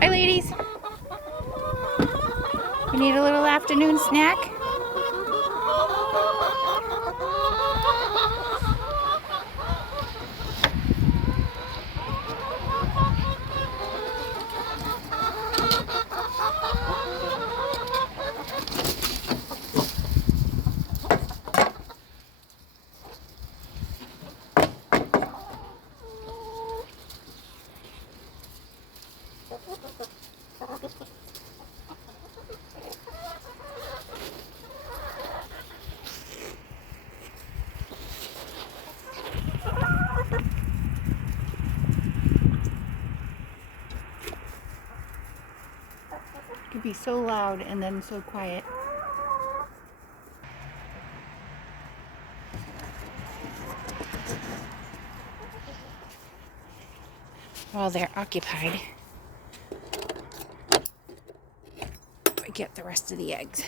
Hi, ladies. You need a little afternoon snack? It could be so loud and then so quiet. While they're occupied, I get the rest of the eggs.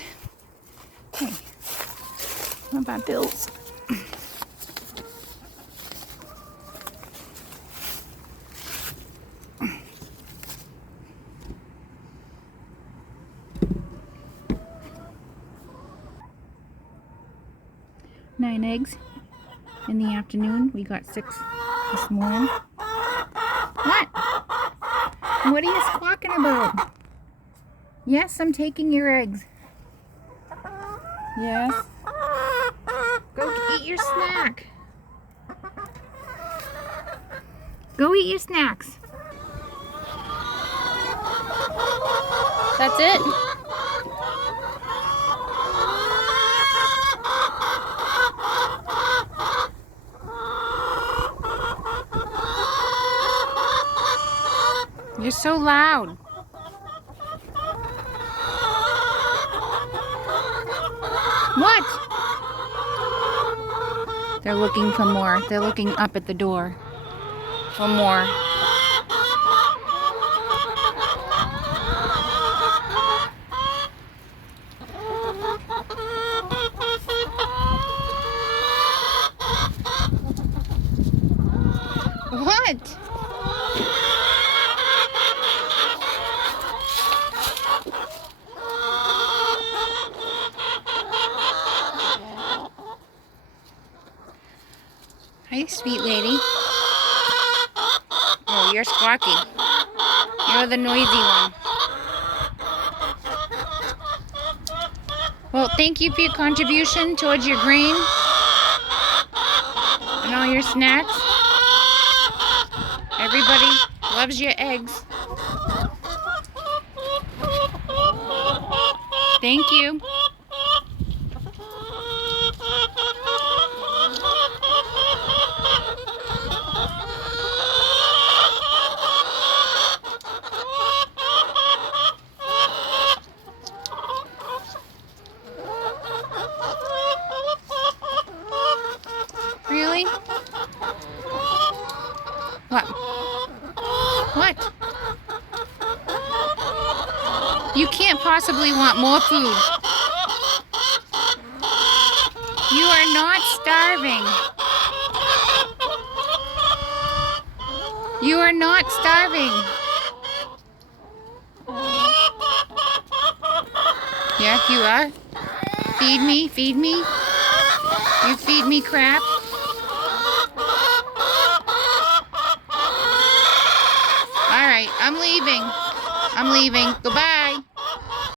Okay. What about Bill's? 9 eggs in the afternoon. We got 6 this morning. What? What are you squawking about? Yes, I'm taking your eggs. Yes. Go eat your snack. Go eat your snacks. That's it? You're so loud. What? They're looking for more. They're looking up at the door for more. What? Hi, sweet lady. Oh, you're squawking. You're the noisy one. Well, thank you for your contribution towards your grain and all your snacks. Everybody loves your eggs. Thank you. Really? What? What? You can't possibly want more food. You are not starving. You are not starving. Yeah, you are. Feed me, feed me. You feed me crap. All right, I'm leaving. I'm leaving. Goodbye.